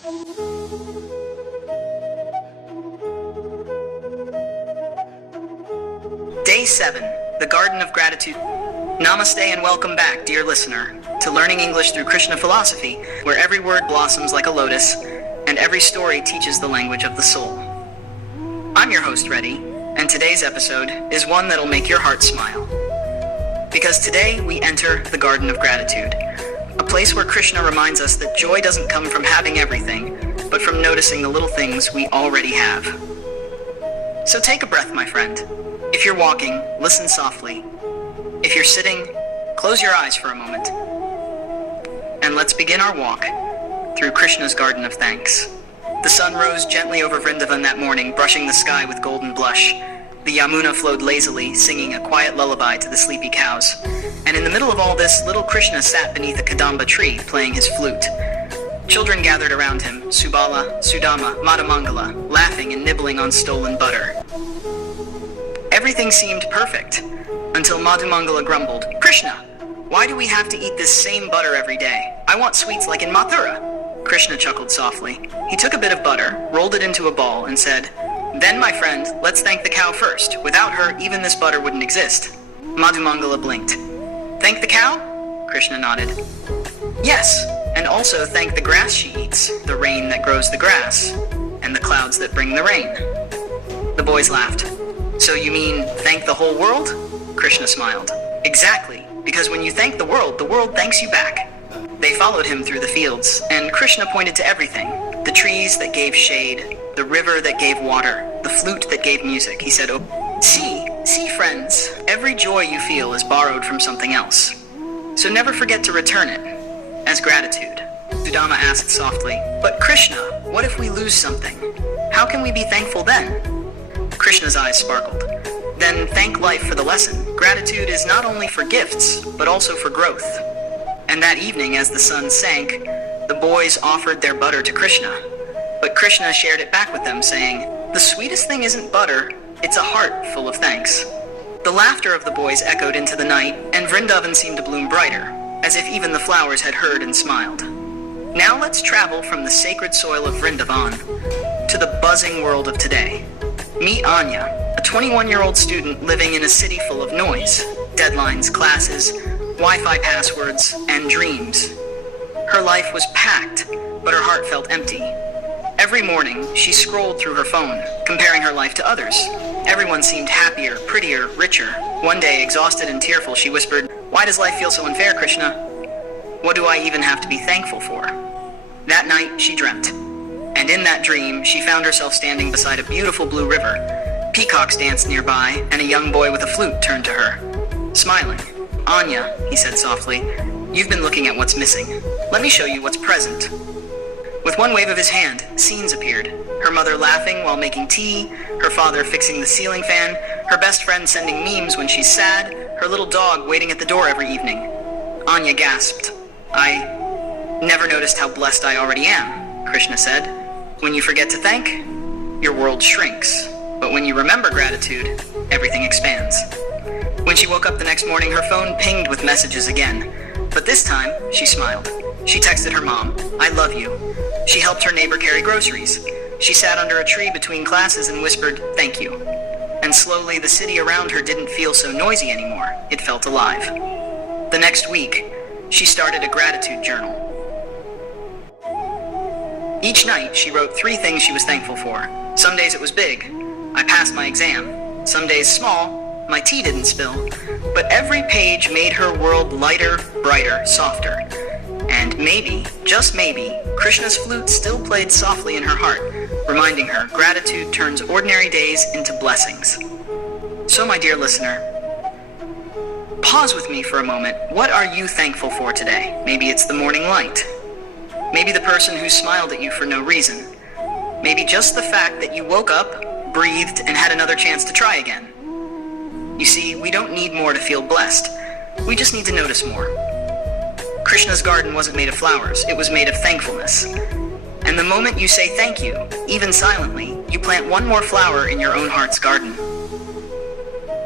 Day 7, the Garden of Gratitude. Namaste and welcome back, dear listener, to Learning English through Krishna philosophy, where every word blossoms like a lotus, and every story teaches the language of the soul. I'm your host, Reddy, and today's episode is one that'll make your heart smile. Because today we enter the Garden of Gratitude, a place where Krishna reminds us that joy doesn't come from having everything, but from noticing the little things we already have. So take a breath, my friend. If you're walking, listen softly. If you're sitting, close your eyes for a moment. And let's begin our walk through Krishna's Garden of Thanks. The sun rose gently over Vrindavan that morning, brushing the sky with golden blush. The Yamuna flowed lazily, singing a quiet lullaby to the sleepy cows. And in the middle of all this, little Krishna sat beneath a kadamba tree, playing his flute. Children gathered around him, Subala, Sudama, Madhamangala, laughing and nibbling on stolen butter. Everything seemed perfect, until Madhamangala grumbled, "Krishna, why do we have to eat this same butter every day? I want sweets like in Mathura." Krishna chuckled softly. He took a bit of butter, rolled it into a ball, and said, "Then, my friend, let's thank the cow first. Without her, even this butter wouldn't exist." Madhamangala blinked. "Thank the cow?" Krishna nodded. "Yes, and also thank the grass she eats, the rain that grows the grass, and the clouds that bring the rain." The boys laughed. "So you mean thank the whole world?" Krishna smiled. "Exactly, because when you thank the world thanks you back." They followed him through the fields, and Krishna pointed to everything. The trees that gave shade, the river that gave water, the flute that gave music. He said, "Oh, see, friends, every joy you feel is borrowed from something else. So never forget to return it, as gratitude." Sudama asked softly, "But Krishna, what if we lose something? How can we be thankful then?" Krishna's eyes sparkled. "Then thank life for the lesson. Gratitude is not only for gifts, but also for growth." And that evening, as the sun sank, the boys offered their butter to Krishna. But Krishna shared it back with them, saying, "The sweetest thing isn't butter, it's a heart full of thanks." The laughter of the boys echoed into the night, and Vrindavan seemed to bloom brighter, as if even the flowers had heard and smiled. Now let's travel from the sacred soil of Vrindavan to the buzzing world of today. Meet Anya, a 21-year-old student living in a city full of noise, deadlines, classes, Wi-Fi passwords, and dreams. Her life was packed, but her heart felt empty. Every morning, she scrolled through her phone, comparing her life to others. Everyone seemed happier, prettier, richer. One day, exhausted and tearful, she whispered, "Why does life feel so unfair, Krishna? What do I even have to be thankful for?" That night, she dreamt. And in that dream, she found herself standing beside a beautiful blue river. Peacocks danced nearby, and a young boy with a flute turned to her, smiling. "Anya," he said softly, "you've been looking at what's missing. Let me show you what's present." With one wave of his hand, scenes appeared. Her mother laughing while making tea, her father fixing the ceiling fan, her best friend sending memes when she's sad, her little dog waiting at the door every evening. Anya gasped. "I never noticed how blessed I already am," Krishna said. "When you forget to thank, your world shrinks. But when you remember gratitude, everything expands." When she woke up the next morning, her phone pinged with messages again. But this time, she smiled. She texted her mom, "I love you." She helped her neighbor carry groceries. She sat under a tree between classes and whispered, "Thank you." And slowly, the city around her didn't feel so noisy anymore. It felt alive. The next week, she started a gratitude journal. Each night, she wrote 3 things she was thankful for. Some days it was big. I passed my exam. Some days small. My tea didn't spill. But every page made her world lighter, brighter, softer. And maybe, just maybe, Krishna's flute still played softly in her heart, reminding her gratitude turns ordinary days into blessings. So, my dear listener, pause with me for a moment. What are you thankful for today? Maybe it's the morning light. Maybe the person who smiled at you for no reason. Maybe just the fact that you woke up, breathed, and had another chance to try again. You see, we don't need more to feel blessed. We just need to notice more. Krishna's garden wasn't made of flowers, it was made of thankfulness. And the moment you say thank you, even silently, you plant one more flower in your own heart's garden.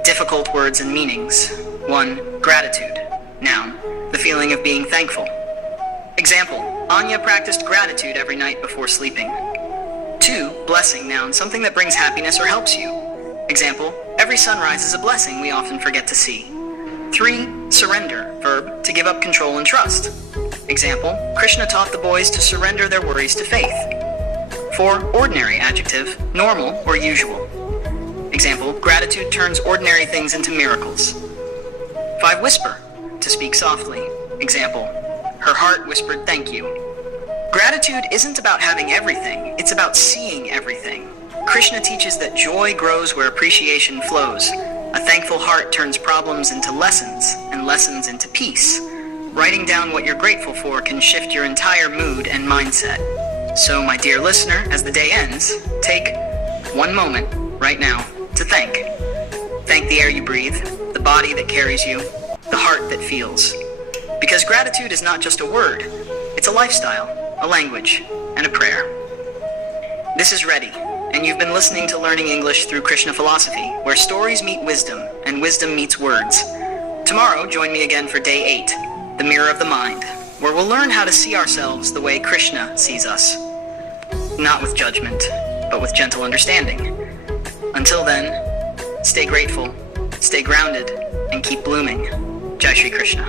Difficult words and meanings. 1. Gratitude. Noun. The feeling of being thankful. Example. Anya practiced gratitude every night before sleeping. 2. Blessing, noun, something that brings happiness or helps you. Example, every sunrise is a blessing we often forget to see. 3. Surrender, verb, to give up control and trust. Example, Krishna taught the boys to surrender their worries to faith. 4. Ordinary, adjective, normal or usual. Example, gratitude turns ordinary things into miracles. 5. Whisper, to speak softly. Example, her heart whispered thank you. Gratitude isn't about having everything, it's about seeing everything. Krishna teaches that joy grows where appreciation flows. A thankful heart turns problems into lessons, and lessons into peace. Writing down what you're grateful for can shift your entire mood and mindset. So, my dear listener, as the day ends, take one moment, right now, to thank. Thank the air you breathe, the body that carries you, the heart that feels. Because gratitude is not just a word, it's a lifestyle, a language, and a prayer. This is Reddy, and you've been listening to Learning English through Krishna philosophy, where stories meet wisdom, and wisdom meets words. Tomorrow, join me again for Day 8, the mirror of the mind, where we'll learn how to see ourselves the way Krishna sees us. Not with judgment, but with gentle understanding. Until then, stay grateful, stay grounded, and keep blooming. Jai Shri Krishna.